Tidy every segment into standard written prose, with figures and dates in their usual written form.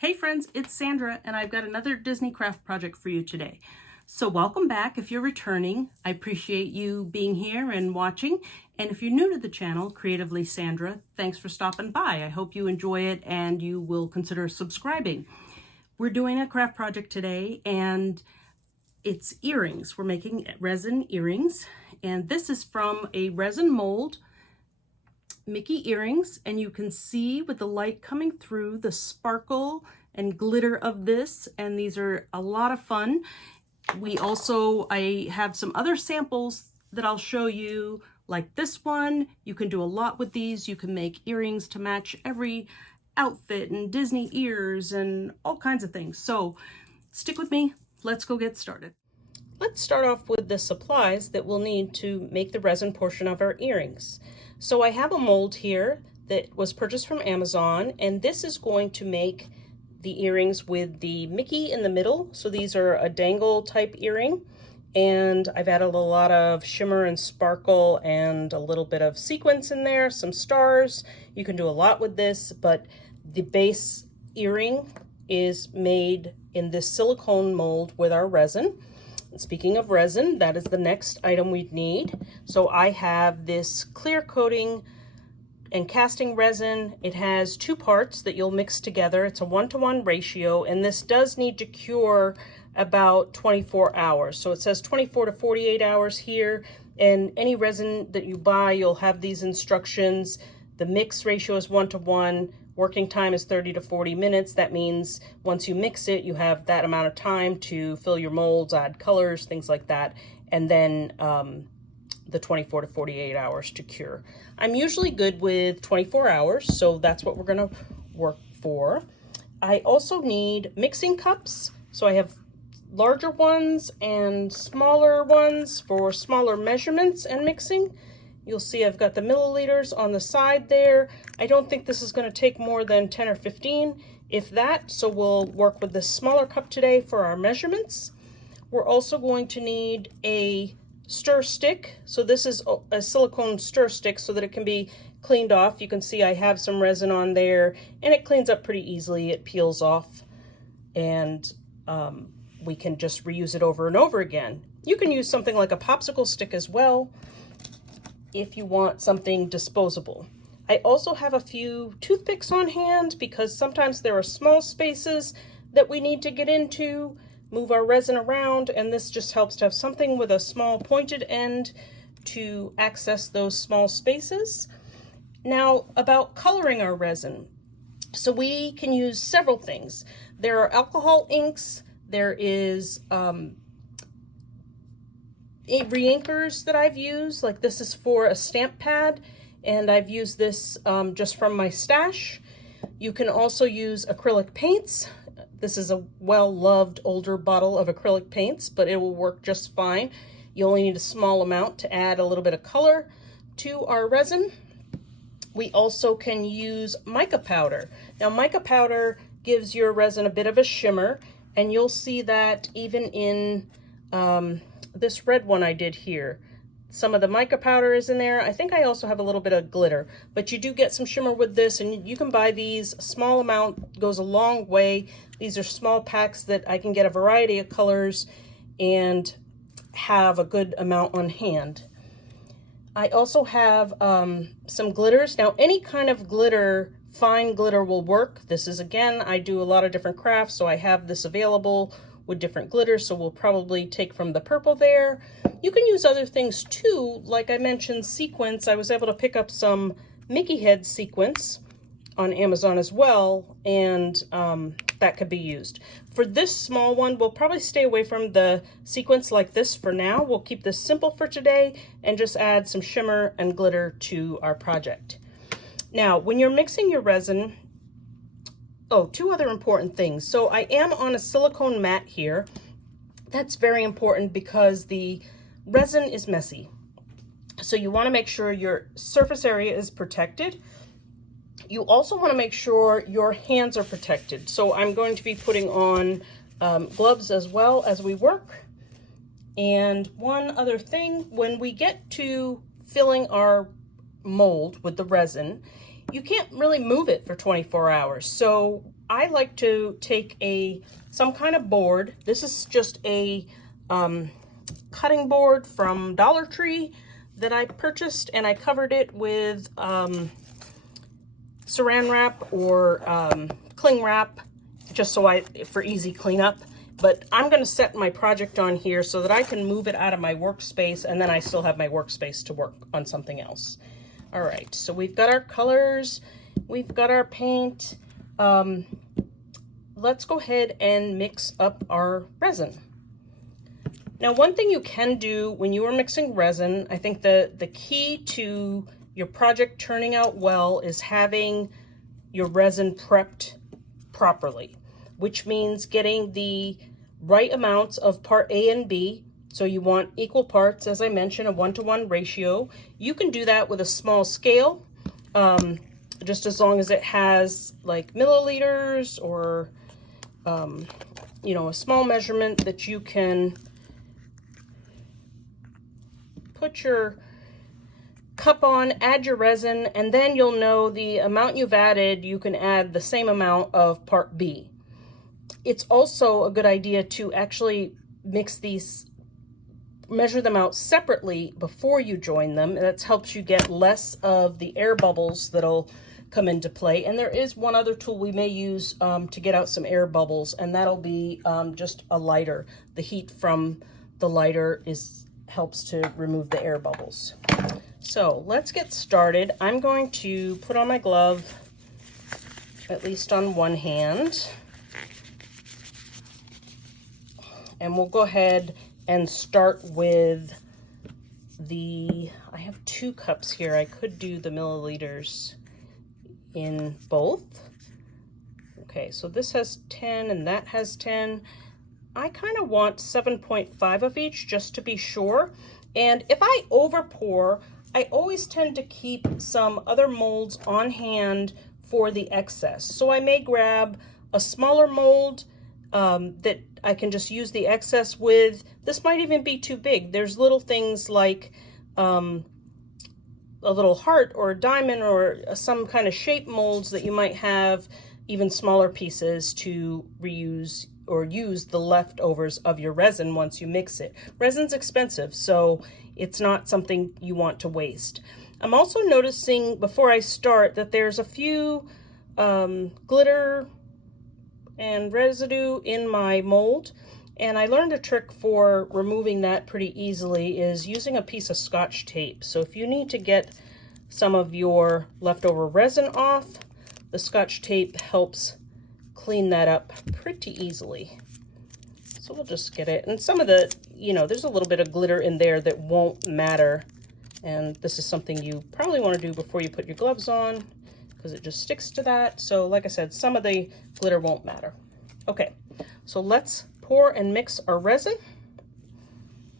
Hey friends, it's Sandra and I've got another Disney craft project for you today. So welcome back if you're returning. I appreciate you being here and watching. And if you're new to the channel, Creatively Sandra, thanks for stopping by. I hope you enjoy it and you will consider subscribing. We're doing a craft project today and it's earrings. We're making resin earrings, and this is from a resin mold Mickey earrings, and you can see with the light coming through the sparkle and glitter of this, and these are a lot of fun. I have some other samples that I'll show you, like this one. You can do a lot with these. You can make earrings to match every outfit and Disney ears and all kinds of things. So stick with me. Let's go get started. Let's start off with the supplies that we'll need to make the resin portion of our earrings. So I have a mold here that was purchased from Amazon, and this is going to make the earrings with the Mickey in the middle. So these are a dangle type earring, and I've added a lot of shimmer and sparkle and a little bit of sequins in there, some stars. You can do a lot with this, but the base earring is made in this silicone mold with our resin. Speaking of resin, that is the next item we'd need. So I have this clear coating and casting resin. It has two parts that you'll mix together. It's a 1-to-1 ratio, and this does need to cure about 24 hours. So it says 24 to 48 hours here, and any resin that you buy, you'll have these instructions. The mix ratio is 1-to-1. Working time is 30 to 40 minutes. That means once you mix it, you have that amount of time to fill your molds, add colors, things like that, and then the 24 to 48 hours to cure. I'm usually good with 24 hours, so that's what we're gonna work for. I also need mixing cups. So I have larger ones and smaller ones for smaller measurements and mixing. You'll see I've got the milliliters on the side there. I don't think this is going to take more than 10 or 15, if that, so we'll work with this smaller cup today for our measurements. We're also going to need a stir stick. So this is a silicone stir stick so that it can be cleaned off. You can see I have some resin on there, and it cleans up pretty easily. It peels off, and we can just reuse it over and over again. You can use something like a popsicle stick as well, if you want something disposable. I also have a few toothpicks on hand because sometimes there are small spaces that we need to get into, move our resin around, and this just helps to have something with a small pointed end to access those small spaces. Now, about coloring our resin. So we can use several things. There are alcohol inks, there is re-inkers that I've used, like this is for a stamp pad, and I've used this just from my stash. You can also use acrylic paints. This is a well-loved older bottle of acrylic paints, but it will work just fine. You only need a small amount to add a little bit of color to our resin. We also can use mica powder. Now, mica powder gives your resin a bit of a shimmer, and you'll see that even in this red one I did here. Some of the mica powder is in there. I think I also have a little bit of glitter, but you do get some shimmer with this, and you can buy these. A small amount goes a long way. These are small packs that I can get a variety of colors and have a good amount on hand. I also have some glitters. Now, any kind of glitter, fine glitter will work. This is, again, I do a lot of different crafts, so I have this available with different glitters, so we'll probably take from the purple there. You can use other things too, like I mentioned, sequins. I was able to pick up some Mickey head sequins on Amazon as well, and that could be used. For this small one, we'll probably stay away from the sequins like this for now. We'll keep this simple for today and just add some shimmer and glitter to our project. Now, when you're mixing your resin, two other important things. So I am on a silicone mat here. That's very important because the resin is messy. So you want to make sure your surface area is protected. You also want to make sure your hands are protected. So I'm going to be putting on gloves as well as we work. And one other thing, when we get to filling our mold with the resin, you can't really move it for 24 hours. So I like to take some kind of board. This is just a cutting board from Dollar Tree that I purchased, and I covered it with saran wrap or cling wrap, just so for easy cleanup. But I'm going to set my project on here so that I can move it out of my workspace, and then I still have my workspace to work on something else. All right, so we've got our colors, we've got our paint. Let's go ahead and mix up our resin. Now, one thing you can do when you are mixing resin, I think the key to your project turning out well is having your resin prepped properly, which means getting the right amounts of part A and B. So you want equal parts, as I mentioned, a 1-to-1 ratio. You can do that with a small scale, just as long as it has like milliliters or, you know, a small measurement that you can put your cup on, add your resin, and then you'll know the amount you've added. You can add the same amount of part B. It's also a good idea to actually mix these, measure them out separately before you join them. That helps you get less of the air bubbles that'll come into play. And there is one other tool we may use to get out some air bubbles, and that'll be just a lighter. The heat from the lighter helps to remove the air bubbles. So let's get started. I'm going to put on my glove, at least on one hand. And we'll go ahead and start with I have 2 cups here. I could do the milliliters in both. Okay, so this has 10 and that has 10. I kind of want 7.5 of each just to be sure. And if I over pour, I always tend to keep some other molds on hand for the excess. So I may grab a smaller mold that I can just use the excess with. This might even be too big. There's little things like a little heart or a diamond or some kind of shape molds that you might have, even smaller pieces to reuse or use the leftovers of your resin once you mix it. Resin's expensive, so it's not something you want to waste. I'm also noticing before I start that there's a few glitter and residue in my mold, and I learned a trick for removing that pretty easily is using a piece of Scotch tape. So if you need to get some of your leftover resin off, the Scotch tape helps clean that up pretty easily. So we'll just get it. And some of the, you know, there's a little bit of glitter in there that won't matter. And this is something you probably want to do before you put your gloves on, because it just sticks to that. So like I said, some of the glitter won't matter. Okay, so let's pour and mix our resin.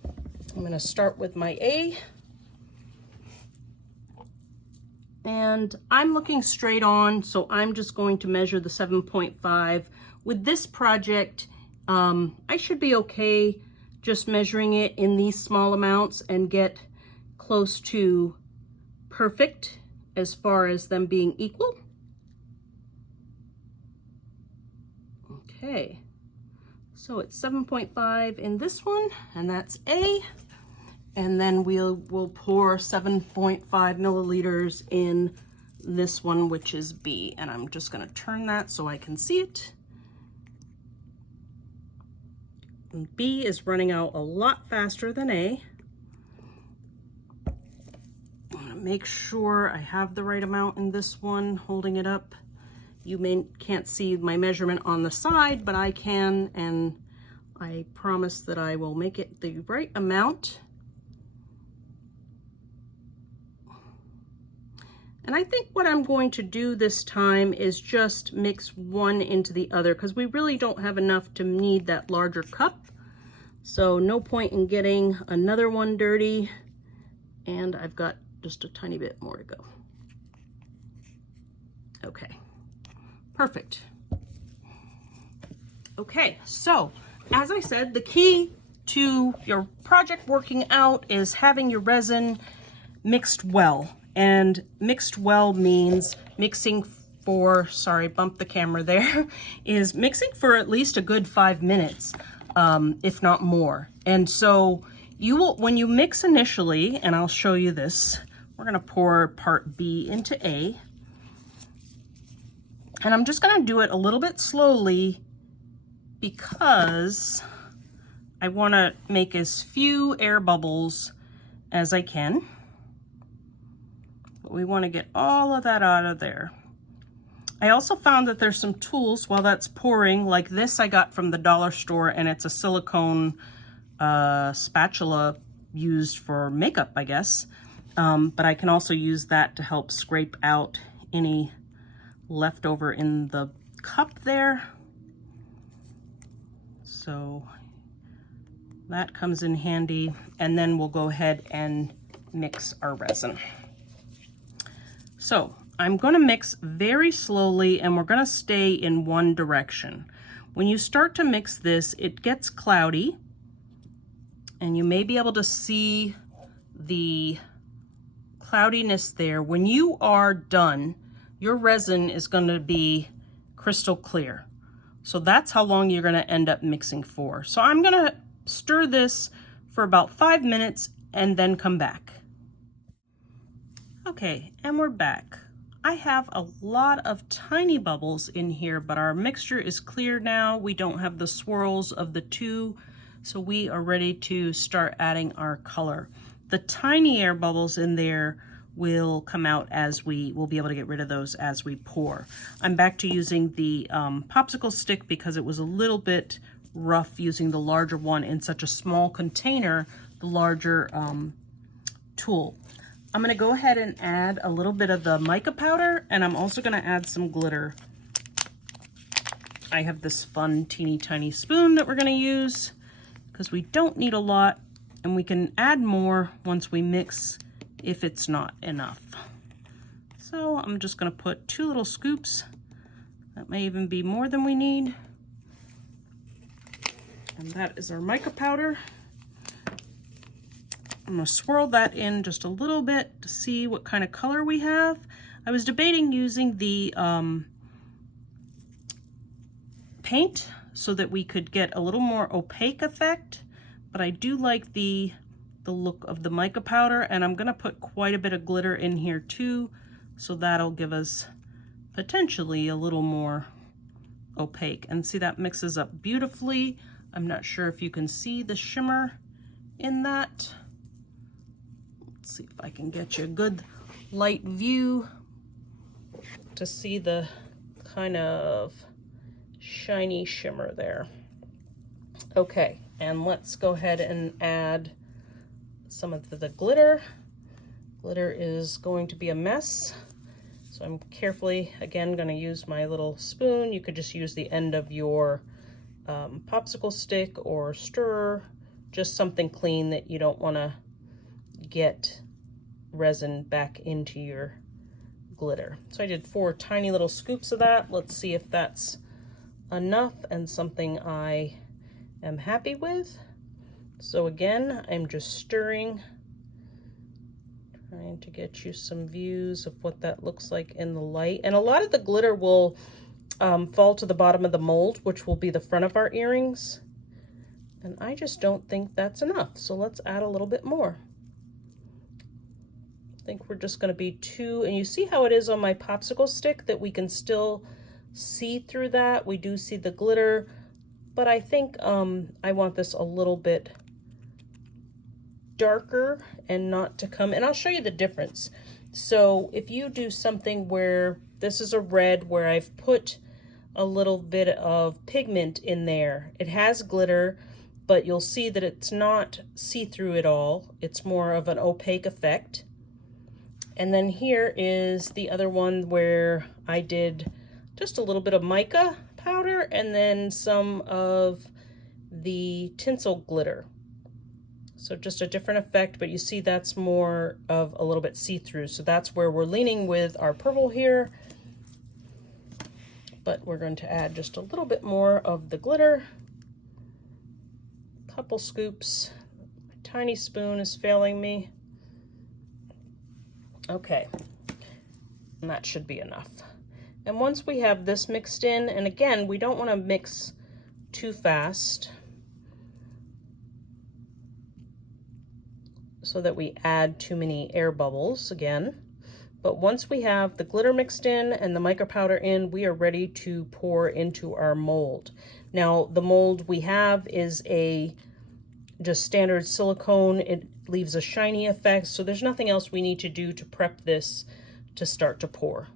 I'm going to start with my A. And I'm looking straight on, so I'm just going to measure the 7.5. With this project, I should be okay just measuring it in these small amounts and get close to perfect as far as them being equal. Okay, so it's 7.5 in this one, and that's A. And then we'll pour 7.5 milliliters in this one, which is B. And I'm just going to turn that so I can see it. And B is running out a lot faster than A. I'm going to make sure I have the right amount in this one, holding it up. You can't see my measurement on the side, but I can, and I promise that I will make it the right amount. And I think what I'm going to do this time is just mix one into the other, because we really don't have enough to need that larger cup. So no point in getting another one dirty. And I've got just a tiny bit more to go. Okay, perfect. Okay, so as I said, the key to your project working out is having your resin mixed well. And mixed well means mixing for, sorry, bumped the camera there, is mixing for at least a good 5 minutes, if not more. And so you will, when you mix initially, and I'll show you this, we're gonna pour part B into A. And I'm just gonna do it a little bit slowly because I wanna make as few air bubbles as I can. But we wanna get all of that out of there. I also found that there's some tools while that's pouring, like this I got from the dollar store, and it's a silicone spatula used for makeup, I guess. But I can also use that to help scrape out any leftover in the cup there. So that comes in handy. And then we'll go ahead and mix our resin. So I'm going to mix very slowly, and we're going to stay in one direction. When you start to mix this, it gets cloudy, and you may be able to see the cloudiness there. When you are done, your resin is going to be crystal clear. So that's how long you're going to end up mixing for. So I'm going to stir this for about 5 minutes and then come back. Okay, and we're back. I have a lot of tiny bubbles in here, but our mixture is clear now. We don't have the swirls of the two, so we are ready to start adding our color. The tiny air bubbles in there will come out as we'll be able to get rid of those as we pour. I'm back to using the popsicle stick because it was a little bit rough using the larger one in such a small container, the larger tool. I'm going to go ahead and add a little bit of the mica powder, and I'm also going to add some glitter. I have this fun teeny tiny spoon that we're going to use because we don't need a lot, and we can add more once we mix if it's not enough. So I'm just going to put 2 little scoops. That may even be more than we need. And that is our mica powder. I'm going to swirl that in just a little bit to see what kind of color we have. I was debating using the paint so that we could get a little more opaque effect, but I do like the look of the mica powder, and I'm going to put quite a bit of glitter in here too, so that'll give us potentially a little more opaque. And see, that mixes up beautifully. I'm not sure if you can see the shimmer in that. Let's see if I can get you a good light view to see the kind of shiny shimmer there. Okay, and let's go ahead and add some of the glitter. Glitter is going to be a mess, so I'm carefully, again, going to use my little spoon. You could just use the end of your popsicle stick or stirrer, just something clean that you don't want to get resin back into your glitter. So I did 4 tiny little scoops of that. Let's see if that's enough and something I am happy with. So again, I'm just stirring, trying to get you some views of what that looks like in the light. And a lot of the glitter will fall to the bottom of the mold, which will be the front of our earrings. And I just don't think that's enough. So let's add a little bit more. I think we're just going to be 2, and you see how it is on my popsicle stick that we can still see through that. We do see the glitter, but I think I want this a little bit darker and not to come, and I'll show you the difference. So if you do something where this is a red where I've put a little bit of pigment in there, it has glitter, but you'll see that it's not see-through at all. It's more of an opaque effect. And then here is the other one where I did just a little bit of mica powder and then some of the tinsel glitter. So just a different effect, but you see that's more of a little bit see-through. So that's where we're leaning with our purple here. But we're going to add just a little bit more of the glitter. A couple scoops. My tiny spoon is failing me. Okay, and that should be enough. And once we have this mixed in, and again, we don't want to mix too fast so that we add too many air bubbles again. But once we have the glitter mixed in and the mica powder in, we are ready to pour into our mold. Now, the mold we have is a just standard silicone. It leaves a shiny effect, so there's nothing else we need to do to prep this to start to pour.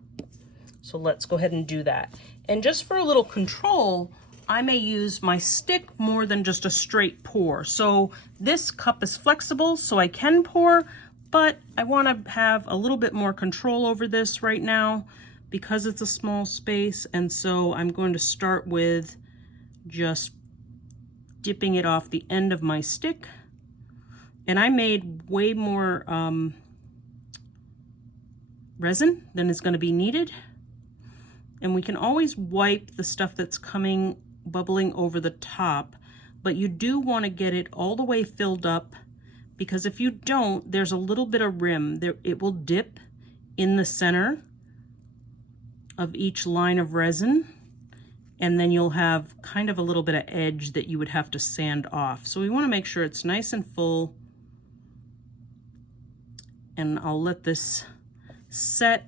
So let's go ahead and do that. And just for a little control, I may use my stick more than just a straight pour. So this cup is flexible, so I can pour, but I want to have a little bit more control over this right now because it's a small space. And so I'm going to start with just dipping it off the end of my stick. And I made way more resin than is going to be needed. And we can always wipe the stuff that's bubbling over the top, but you do want to get it all the way filled up, because if you don't, there's a little bit of rim there. It will dip in the center of each line of resin, and then you'll have kind of a little bit of edge that you would have to sand off. So we want to make sure it's nice and full. And I'll let this set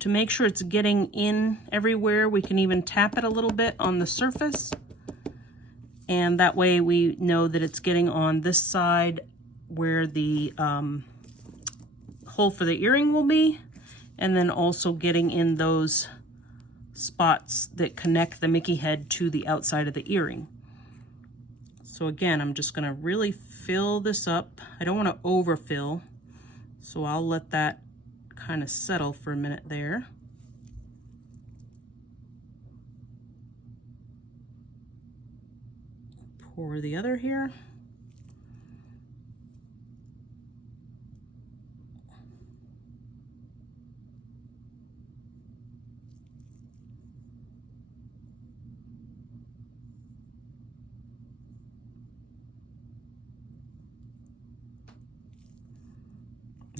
to make sure it's getting in everywhere. We can even tap it a little bit on the surface, and that way we know that it's getting on this side where the hole for the earring will be, and then also getting in those spots that connect the Mickey head to the outside of the earring. So again, I'm just gonna really fill this up. I don't wanna overfill, so I'll let that kind of settle for a minute there. Pour the other here.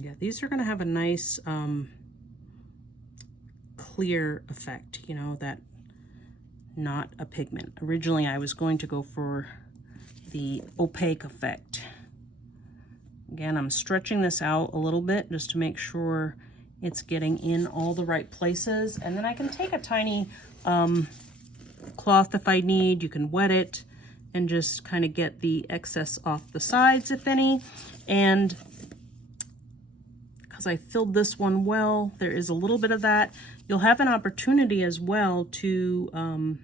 Yeah, these are going to have a nice clear effect, you know, that not a pigment. Originally, I was going to go for the opaque effect. Again, I'm stretching this out a little bit just to make sure it's getting in all the right places. And then I can take a tiny cloth if I need. You can wet it and just kind of get the excess off the sides, if any. And I filled this one well, there is a little bit of that. You'll have an opportunity as well to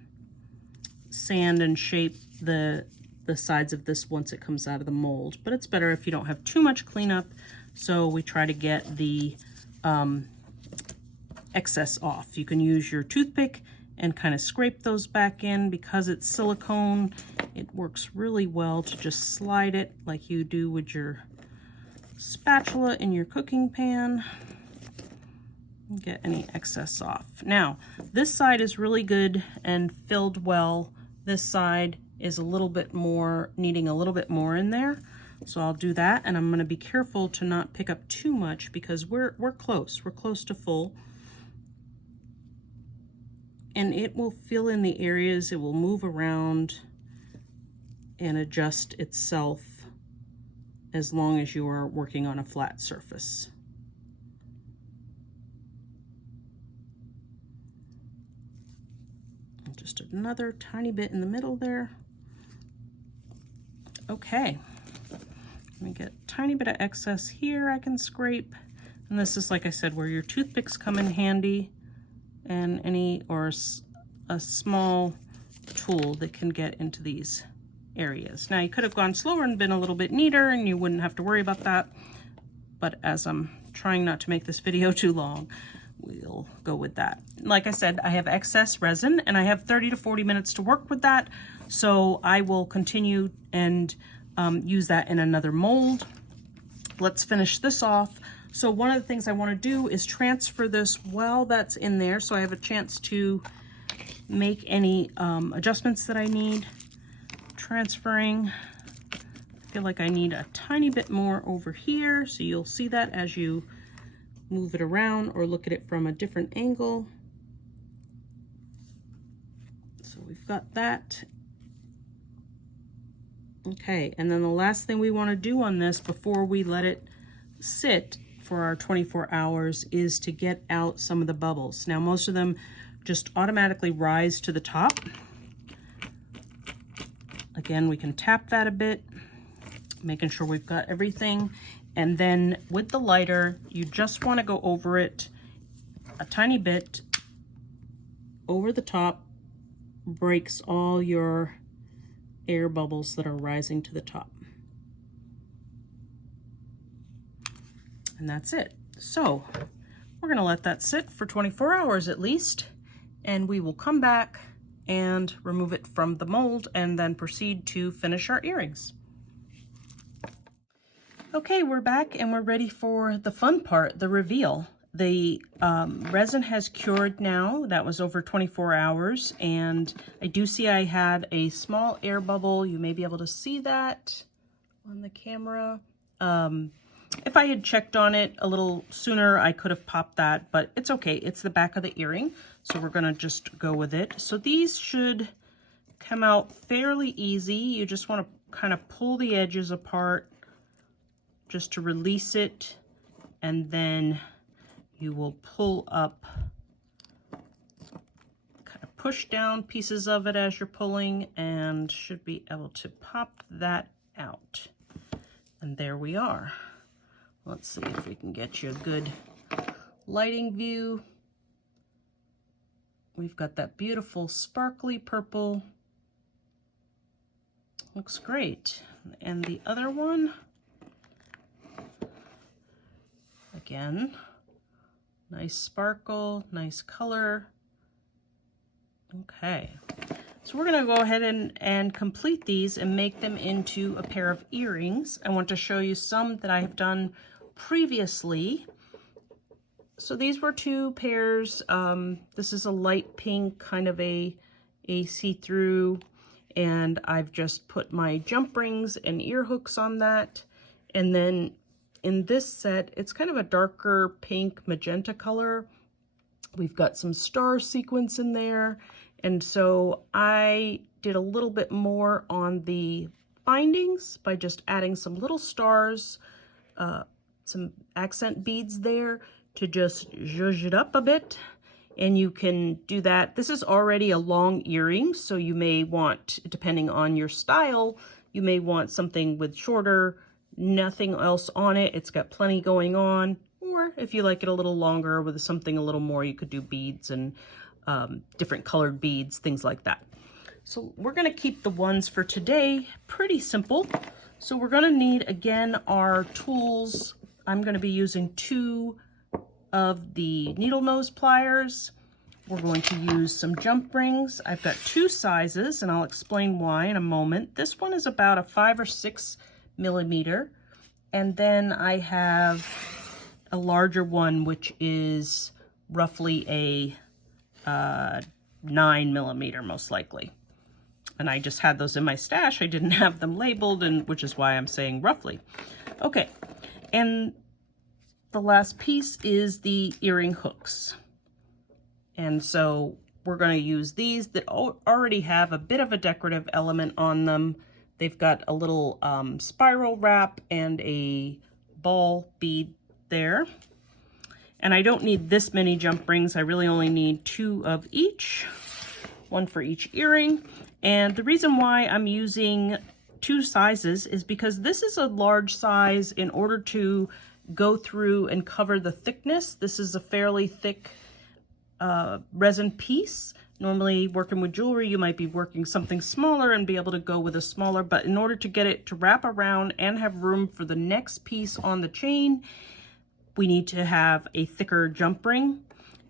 sand and shape the sides of this once it comes out of the mold, but it's better if you don't have too much cleanup, so we try to get the excess off. You can use your toothpick and kind of scrape those back in. Because it's silicone, it works really well to just slide it like you do with your spatula in your cooking pan. Get any excess off. Now, this side is really good and filled well. This side is a little bit more, needing a little bit more in there. So I'll do that, and I'm going to be careful to not pick up too much because we're close. We're close to full. And it will fill in the areas, it will move around and adjust itself as long as you are working on a flat surface. Just another tiny bit in the middle there. Okay, let me get a tiny bit of excess here I can scrape. And this is, like I said, where your toothpicks come in handy, and a small tool that can get into these areas. Now, you could have gone slower and been a little bit neater and you wouldn't have to worry about that, but as I'm trying not to make this video too long, we'll go with that. Like I said, I have excess resin and I have 30 to 40 minutes to work with that, so I will continue and use that in another mold. Let's finish this off. So one of the things I want to do is transfer this while that's in there, so I have a chance to make any adjustments that I need. Transferring. I feel like I need a tiny bit more over here, so you'll see that as you move it around or look at it from a different angle. got that. Okay, and then the last thing we want to do on this before we let it sit for our 24 hours is to get out some of the bubbles. Now, most of them just automatically rise to the top. Again, we can tap that a bit, making sure we've got everything. And then with the lighter, you just want to go over it a tiny bit over the top, breaks all your air bubbles that are rising to the top. And that's it. So we're going to let that sit for 24 hours at least, and we will come back and remove it from the mold and then proceed to finish our earrings. Okay, we're back and we're ready for the fun part, the reveal. The resin has cured now. That was over 24 hours, and I do see I had a small air bubble. You may be able to see that on the camera. If I had checked on it a little sooner, I could have popped that, but it's okay. It's the back of the earring, so we're gonna just go with it. So these should come out fairly easy. You just wanna kind of pull the edges apart just to release it, and then you will pull up, kind of push down pieces of it as you're pulling, and should be able to pop that out. And there we are. Let's see if we can get you a good lighting view. We've got that beautiful sparkly purple. Looks great. And the other one, again, nice sparkle, nice color. Okay, so we're gonna go ahead and complete these and make them into a pair of earrings. I want to show you some that I have done previously. So these were two pairs. This is a light pink, kind of a see-through, and I've just put my jump rings and ear hooks on that. And then in this set, it's kind of a darker pink magenta color. We've got some star sequence in there. And so I did a little bit more on the bindings by just adding some little stars, some accent beads there to just zhuzh it up a bit. And you can do that. This is already a long earring, so you may want, depending on your style, you may want something with shorter, nothing else on it. It's got plenty going on. Or if you like it a little longer with something a little more, you could do beads and different colored beads, things like that. So we're gonna keep the ones for today pretty simple. So we're gonna need, again, our tools. I'm gonna be using 2 of the needle nose pliers. We're going to use some jump rings. I've got 2 sizes, and I'll explain why in a moment. This one is about a 5 or 6 millimeter, and then I have a larger one, which is roughly a 9 millimeter, most likely. And I just had those in my stash. I didn't have them labeled, and which is why I'm saying roughly. Okay, and the last piece is the earring hooks. And so we're going to use these that already have a bit of a decorative element on them. They've got a little spiral wrap and a ball bead there. And I don't need this many jump rings. I really only need 2 of each, 1 for each earring. And the reason why I'm using 2 sizes is because this is a large size in order to go through and cover the thickness. This is a fairly thick resin piece. Normally working with jewelry, you might be working something smaller and be able to go with a smaller, but in order to get it to wrap around and have room for the next piece on the chain, we need to have a thicker jump ring.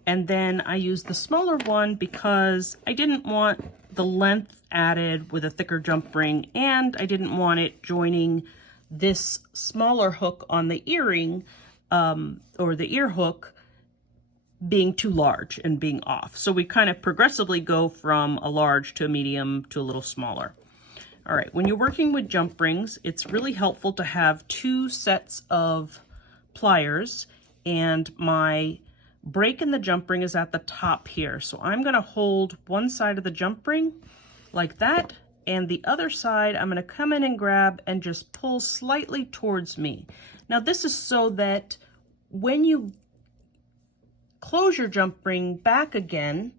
And then I use the smaller one because I didn't want the length added with a thicker jump ring, and I didn't want it joining this smaller hook on the earring, or the ear hook, being too large and being off. So we kind of progressively go from a large to a medium to a little smaller. All right, when you're working with jump rings, it's really helpful to have 2 sets of pliers, and my break in the jump ring is at the top here. So I'm gonna hold one side of the jump ring like that. And the other side, I'm going to come in and grab and just pull slightly towards me. Now this is so that when you close your jump ring back again,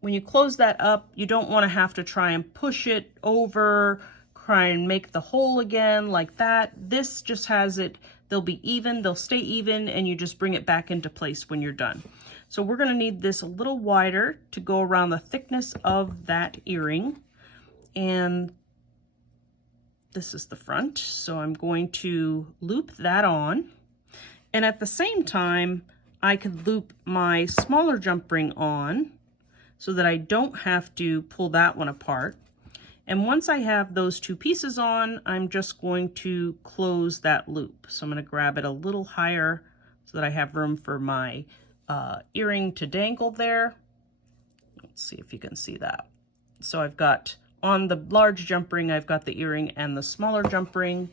when you close that up, you don't want to have to try and push it over, try and make the hole again like that. This just has it, they'll be even, they'll stay even, and you just bring it back into place when you're done. So we're going to need this a little wider to go around the thickness of that earring. And this is the front, so I'm going to loop that on. And at the same time, I could loop my smaller jump ring on so that I don't have to pull that one apart. And once I have those two pieces on, I'm just going to close that loop. So I'm going to grab it a little higher so that I have room for my earring to dangle there. Let's see if you can see that. So I've got, on the large jump ring, I've got the earring and the smaller jump ring.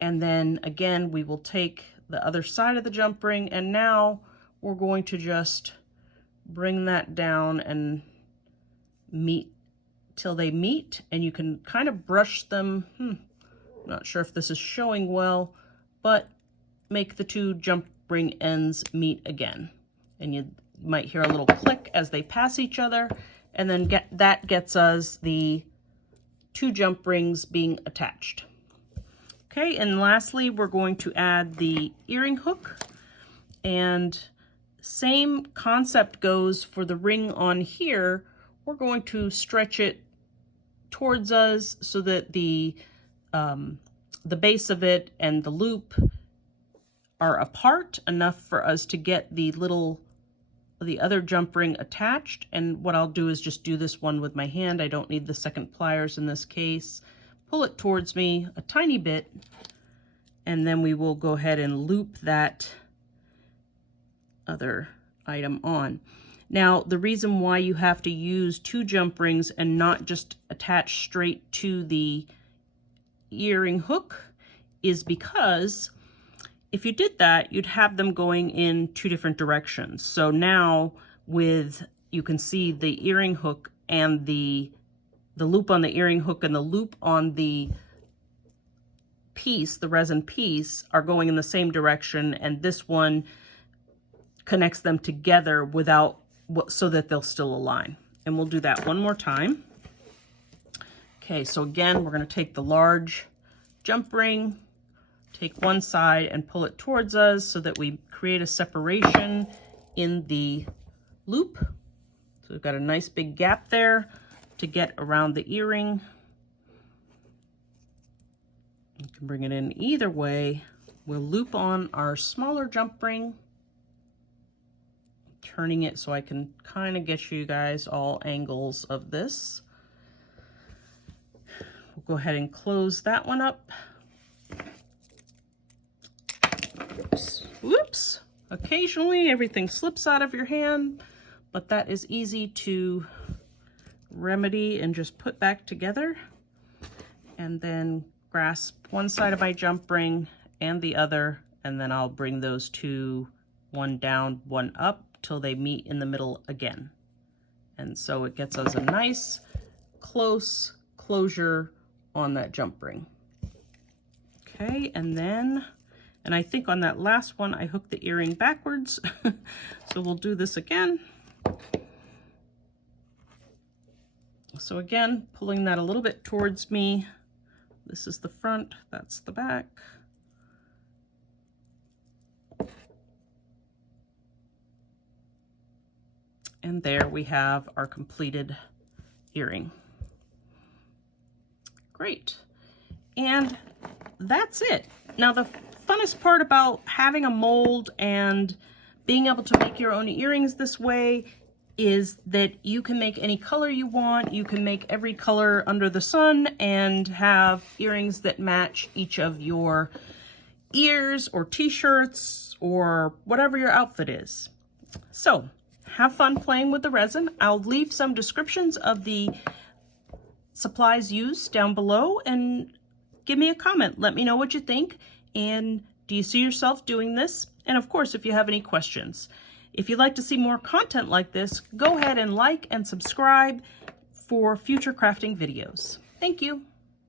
And then again, we will take the other side of the jump ring, and now we're going to just bring that down and meet till they meet, and you can kind of brush them. Not sure if this is showing well, but make the two jump ring ends meet again. And you might hear a little click as they pass each other, and then that gets us the two jump rings being attached. Okay, and lastly, we're going to add the earring hook, and same concept goes for the ring on here. We're going to stretch it towards us so that the base of it and the loop are apart enough for us to get the other jump ring attached. And what I'll do is just do this one with my hand. I don't need the second pliers in this case. Pull it towards me a tiny bit, and then we will go ahead and loop that other item on. Now, the reason why you have to use two jump rings and not just attach straight to the earring hook is because if you did that, you'd have them going in two different directions. So now you can see the earring hook and the loop on the earring hook and the loop on the piece, the resin piece, are going in the same direction, and this one connects them together so that they'll still align. And we'll do that one more time. Okay, so again, we're going to take the large jump ring, take one side and pull it towards us so that we create a separation in the loop. So we've got a nice big gap there to get around the earring. You can bring it in either way. We'll loop on our smaller jump ring, turning it so I can kind of get you guys all angles of this. We'll go ahead and close that one up. Whoops. Occasionally everything slips out of your hand, but that is easy to remedy and just put back together. And then grasp one side of my jump ring and the other, and then I'll bring those two, one down, one up, till they meet in the middle again. And so it gets us a nice close closure on that jump ring. Okay, and I think on that last one I hooked the earring backwards. So we'll do this again. So again, pulling that a little bit towards me. This is the front, that's the back. And there we have our completed earring. Great. And that's it. Now the funnest part about having a mold and being able to make your own earrings this way is that you can make any color you want. You can make every color under the sun and have earrings that match each of your ears or t-shirts or whatever your outfit is. So have fun playing with the resin. I'll leave some descriptions of the supplies used down below, and give me a comment. Let me know what you think, and do you see yourself doing this? And of course, if you have any questions. If you'd like to see more content like this, go ahead and like and subscribe. for future crafting videos. Thank you.